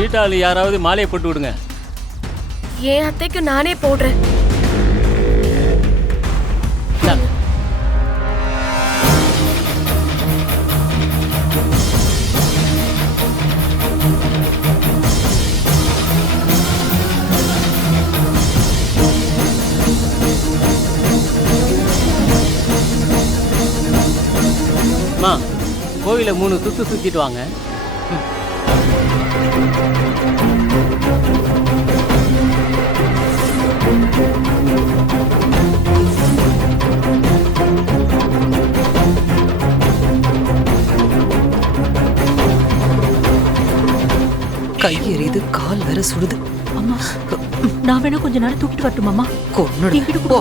வீட்டாளு யாராவது மாலையை போட்டு விடுங்க. என் அத்தைக்கு நானே போடுறேன். இந்தாங்க. அம்மா, கோவிலை 3 சுத்து சுத்திட்டு வாங்க. கை எரியுது, கால் வேற சுடுது. அம்மா, நான் வேணா கொஞ்ச நேரம் தூக்கிட்டு வரட்டுமாம்மா? கொன்னுடு. எங்கிட்டு போ.